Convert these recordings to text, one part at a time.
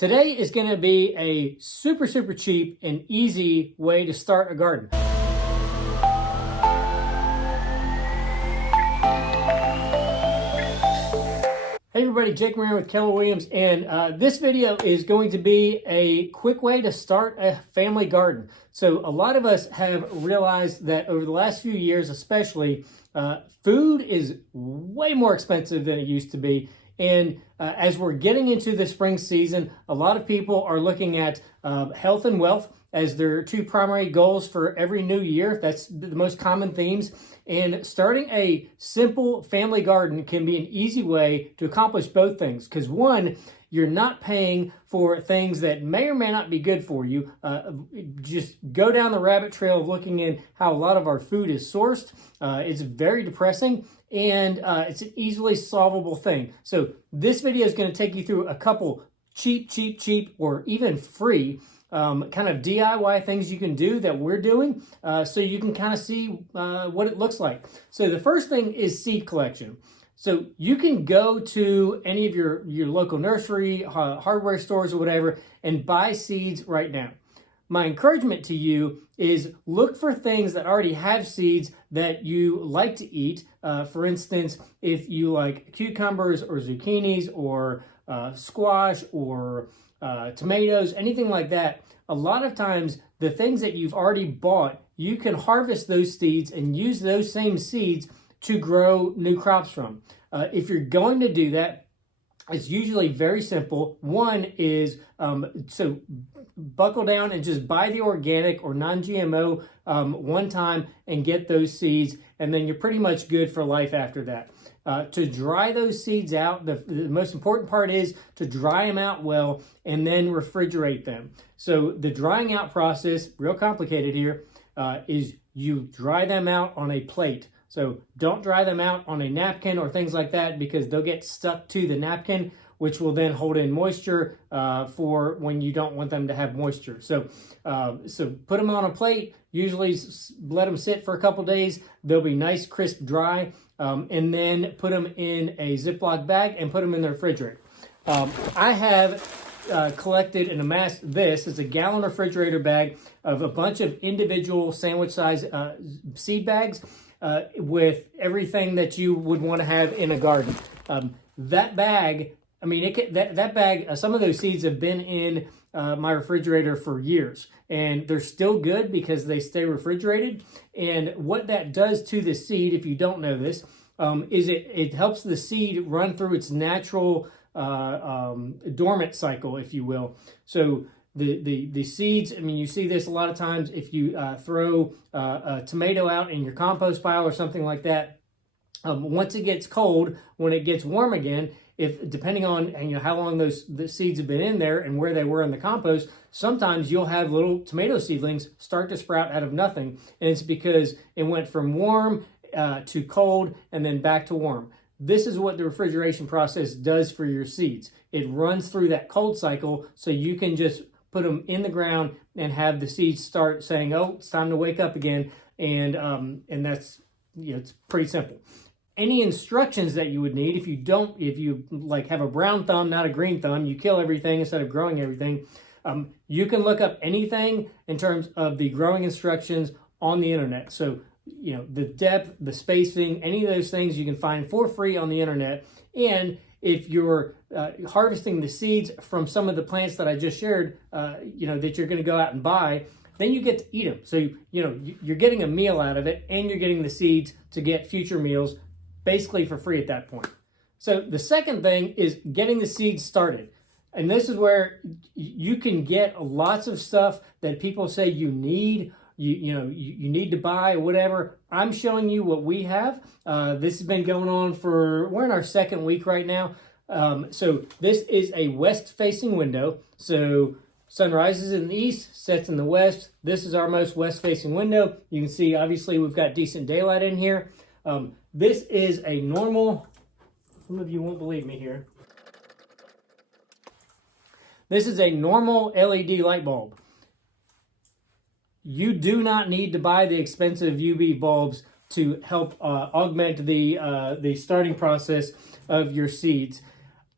Today is going to be a super cheap and easy way to start a garden. Hey everybody, Jake Moran with Keller Williams, and this video is going to be a quick way to start a family garden. So a lot of us have realized that over the last few years especially, food is way more expensive than it used to be. And as we're getting into the spring season, a lot of people are looking at health and wealth as their two primary goals for every new year. That's the most common themes. And starting a simple family garden can be an easy way to accomplish both things. Because one, you're not paying for things that may or may not be good for you. Just go down the rabbit trail of looking in how a lot of our food is sourced. It's very depressing, and it's an easily solvable thing. So this video is going to take you through a couple cheap, or even free kind of DIY things you can do that we're doing, so you can kind of see what it looks like. So the first thing is seed collection. So you can go to any of your local nursery, hardware stores or whatever, and buy seeds right now. My encouragement to you is look for things that already have seeds that you like to eat. For instance, if you like cucumbers or zucchinis or squash or tomatoes, anything like that, a lot of times the things that you've already bought, you can harvest those seeds and use those same seeds to grow new crops from. If you're going to do that, it's usually very simple. One is, so buckle down and just buy the organic or non-GMO one time and get those seeds, and then you're pretty much good for life after that. To dry those seeds out, the most important part is to dry them out well and then refrigerate them. So the drying out process, real complicated here, is you dry them out on a plate. So don't dry them out on a napkin or things like that, because they'll get stuck to the napkin, which will then hold in moisture for when you don't want them to have moisture. So put them on a plate, usually let them sit for a couple days. They'll be nice, crisp, dry, and then put them in a Ziploc bag and put them in the refrigerator. I have collected and amassed this. It's a gallon refrigerator bag of a bunch of individual sandwich size seed bags with everything that you would want to have in a garden. That bag, I mean, that bag, some of those seeds have been in my refrigerator for years, and they're still good because they stay refrigerated. And what that does to the seed, if you don't know this, is it helps the seed run through its natural dormant cycle, if you will. So the seeds, I mean, you see this a lot of times if you throw a tomato out in your compost pile or something like that. Once it gets cold, when it gets warm again, depending on how long the seeds have been in there and where they were in the compost, sometimes you'll have little tomato seedlings start to sprout out of nothing, and it's because it went from warm to cold and then back to warm. This is what the refrigeration process does for your seeds. It runs through that cold cycle, so you can just put them in the ground and have the seeds start saying, "Oh, it's time to wake up again," and that's it's pretty simple. Any instructions that you would need, if you like have a brown thumb, not a green thumb, you kill everything instead of growing everything, you can look up anything in terms of the growing instructions on the internet. So, the depth, the spacing, any of those things you can find for free on the internet. And if you're harvesting the seeds from some of the plants that I just shared, that you're going to go out and buy, then you get to eat them. So, you're getting a meal out of it, and you're getting the seeds to get future meals basically for free at that point. So the second thing is getting the seeds started. And this is where you can get lots of stuff that people say you need, you need to buy or whatever. I'm showing you what we have. This has been going on we're in our second week right now. So this is a west-facing window. So sun rises in the east, sets in the west. This is our most west-facing window. You can see, obviously, we've got decent daylight in here. This is a normal, some of you won't believe me here. This is a normal LED light bulb. You do not need to buy the expensive UV bulbs to help augment the starting process of your seeds.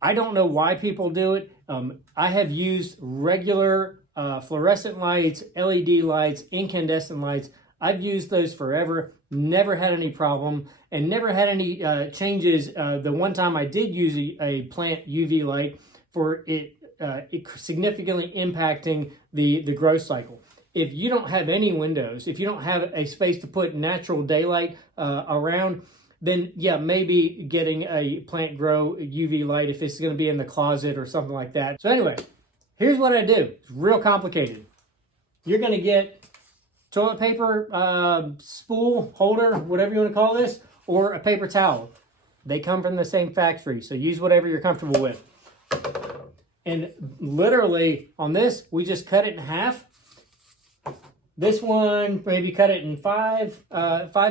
I don't know why people do it. I have used regular fluorescent lights, LED lights, incandescent lights. I've used those forever, never had any problem, and never had any changes. The one time I did use a plant UV light for it significantly impacting the growth cycle. If you don't have any windows, if you don't have a space to put natural daylight around, then yeah, maybe getting a plant grow UV light if it's going to be in the closet or something like that. So anyway, here's what I do. It's real complicated. You're going to get toilet paper spool, holder, whatever you want to call this, or a paper towel. They come from the same factory, so use whatever you're comfortable with. And literally on this, we just cut it in half. This one, maybe cut it in five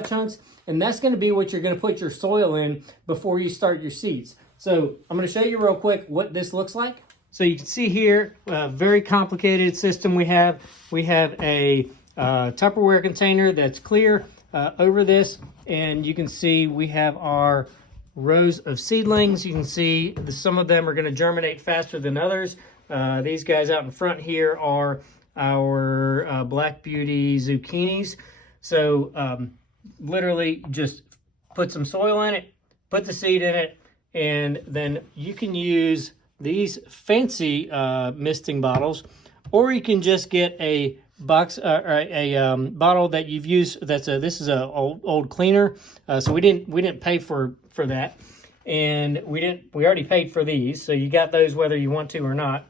chunks, and that's going to be what you're going to put your soil in before you start your seeds. So I'm going to show you real quick what this looks like. So you can see here, a very complicated system we have. We have a Tupperware container that's clear over this, and you can see we have our rows of seedlings. You can see some of them are going to germinate faster than others. These guys out in front here are our Black Beauty zucchinis. So literally just put some soil in it, put the seed in it, and then you can use these fancy misting bottles, or you can just get a box bottle that you've used. This is a old cleaner, so we didn't pay for that, and we already paid for these, so you got those whether you want to or not.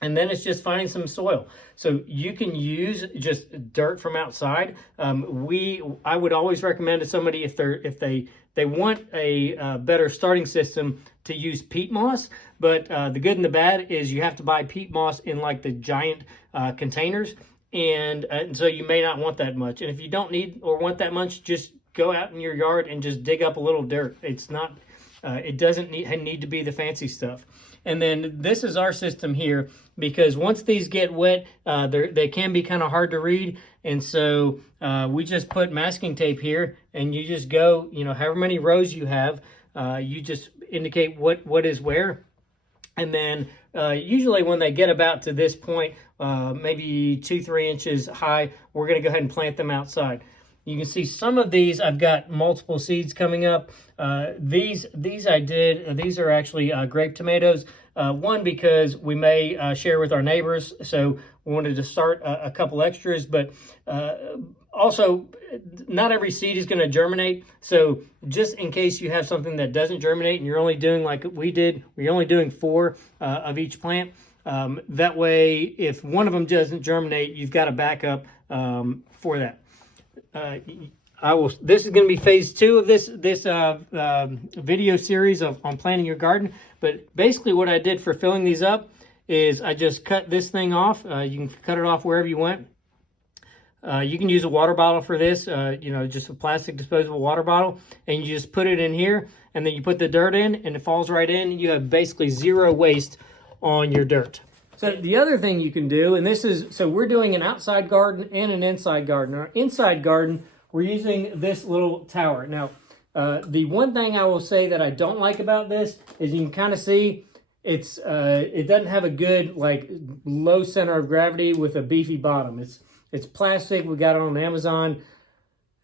And then it's just finding some soil. So you can use just dirt from outside. I would always recommend to somebody if they want a better starting system to use peat moss. But the good and the bad is you have to buy peat moss in like the giant containers, and so you may not want that much. And if you don't need or want that much, just go out in your yard and just dig up a little dirt. It's not. It doesn't need to be the fancy stuff. And then this is our system here, because once these get wet, they can be kind of hard to read. And so we just put masking tape here, and you just go, however many rows you have, you just indicate what is where. And then usually when they get about to this point, maybe 2-3 inches high, we're going to go ahead and plant them outside. You can see some of these, I've got multiple seeds coming up. These are actually grape tomatoes. One, because we may share with our neighbors, so we wanted to start a couple extras, but also not every seed is going to germinate. So just in case you have something that doesn't germinate and you're only doing like we did, we're only doing 4 of each plant. That way, if one of them doesn't germinate, you've got a backup for that. This is going to be phase 2 of this video series on planting your garden. But basically what I did for filling these up is I just cut this thing off. You can cut it off wherever you want. You can use a water bottle for this, just a plastic disposable water bottle, and you just put it in here, and then you put the dirt in, and it falls right in, and you have basically zero waste on your dirt. So the other thing you can do, and so we're doing an outside garden and an inside garden. Our inside garden, we're using this little tower. Now, the one thing I will say that I don't like about this is you can kind of see it doesn't have a good low center of gravity with a beefy bottom. It's plastic. We got it on Amazon.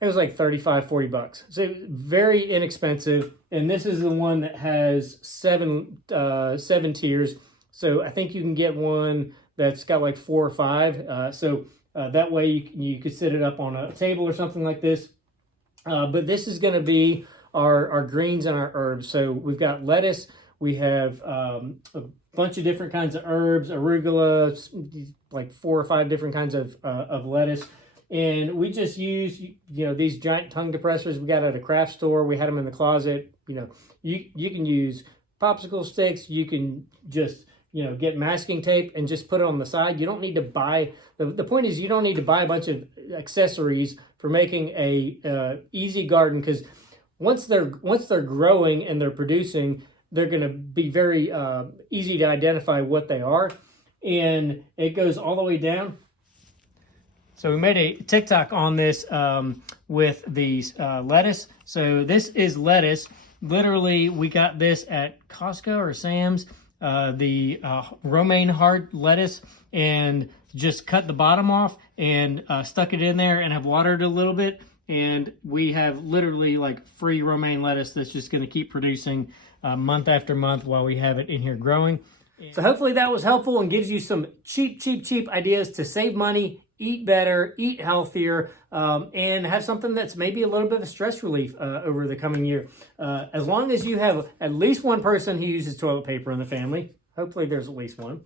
It was like $35-40. So very inexpensive. And this is the one that has seven tiers. So I think you can get one that's got like 4 or 5. So that way you could set it up on a table or something like this. But this is going to be our greens and our herbs. So we've got lettuce. We have a bunch of different kinds of herbs, arugula, like 4 or 5 different kinds of lettuce. And we just use, these giant tongue depressors we got at a craft store. We had them in the closet. You can use popsicle sticks. You can just get masking tape and just put it on the side. You don't need to buy, the point is you don't need to buy a bunch of accessories for making a easy garden, because once they're growing and they're producing, they're going to be very easy to identify what they are. And it goes all the way down. So we made a TikTok on this with these lettuce. So this is lettuce literally, we got this at Costco or Sam's, the romaine heart lettuce, and just cut the bottom off and stuck it in there and have watered it a little bit. And we have literally like free romaine lettuce that's just going to keep producing month after month while we have it in here growing. So hopefully that was helpful and gives you some cheap ideas to save money, eat better, eat healthier, and have something that's maybe a little bit of a stress relief over the coming year. As long as you have at least one person who uses toilet paper in the family, hopefully there's at least one,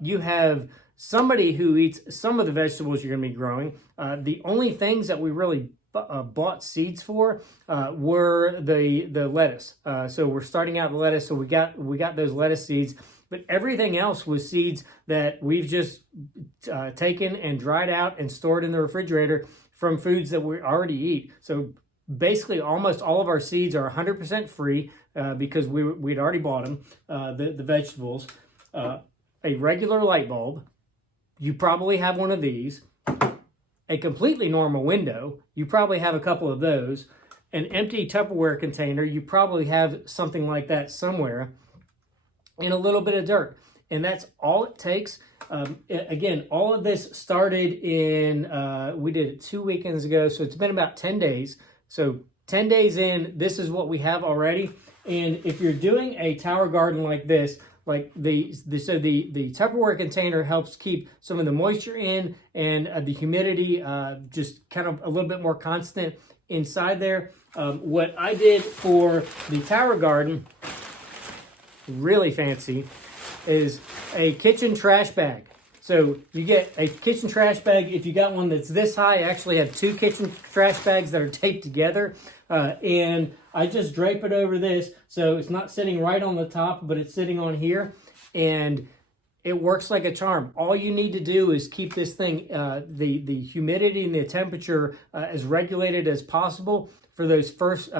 you have somebody who eats some of the vegetables you're going to be growing. The only things that we really bought seeds for were the lettuce. So we're starting out the lettuce, so we got those lettuce seeds. But everything else was seeds that we've just taken and dried out and stored in the refrigerator from foods that we already eat. So basically almost all of our seeds are 100% free because we'd already bought them, the vegetables. A regular light bulb, you probably have one of these. A completely normal window, you probably have a couple of those. An empty Tupperware container, you probably have something like that somewhere. And a little bit of dirt. And that's all it takes. Again, all of this started in, we did it 2 weekends ago, so it's been about 10 days. So 10 days in, this is what we have already. And if you're doing a tower garden like this, like the Tupperware container helps keep some of the moisture in and the humidity just kind of a little bit more constant inside there. What I did for the tower garden, really fancy, is a kitchen trash bag. So you get a kitchen trash bag. If you got one that's this high, I actually have 2 kitchen trash bags that are taped together. And I just drape it over this. So it's not sitting right on the top, but it's sitting on here. And it works like a charm. All you need to do is keep this thing, the humidity and the temperature as regulated as possible for those first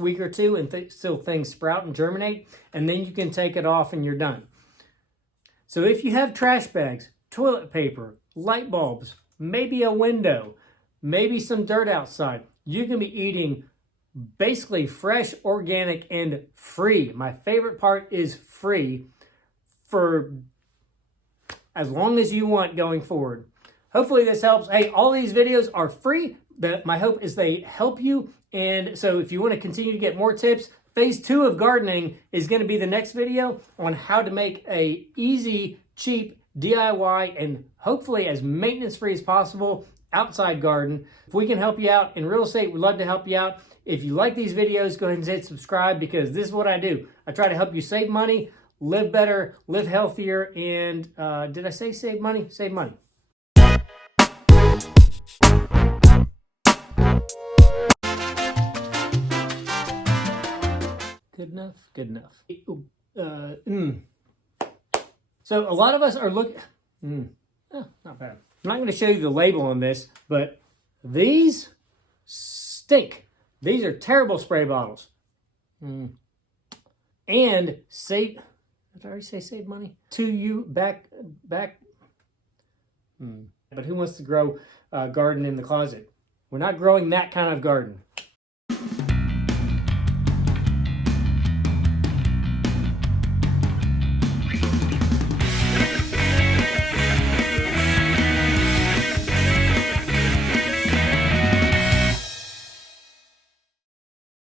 week or two, and still things sprout and germinate, and then you can take it off and you're done. So if you have trash bags, toilet paper, light bulbs, maybe a window, maybe some dirt outside, you can be eating basically fresh, organic, and free. My favorite part is free for as long as you want going forward. Hopefully this helps. Hey, all these videos are free. My hope is they help you. And so if you want to continue to get more tips, phase 2 of gardening is going to be the next video on how to make a easy, cheap DIY and hopefully as maintenance-free as possible outside garden. If we can help you out in real estate, we'd love to help you out. If you like these videos, go ahead and hit subscribe, because this is what I do. I try to help you save money, live better, live healthier, and did I say save money? Save money. Good enough? Good enough. So a lot of us are looking... not bad. I'm not going to show you the label on this, but these stink. These are terrible spray bottles. And save... Did I already say save money? To you back. But who wants to grow a garden in the closet? We're not growing that kind of garden.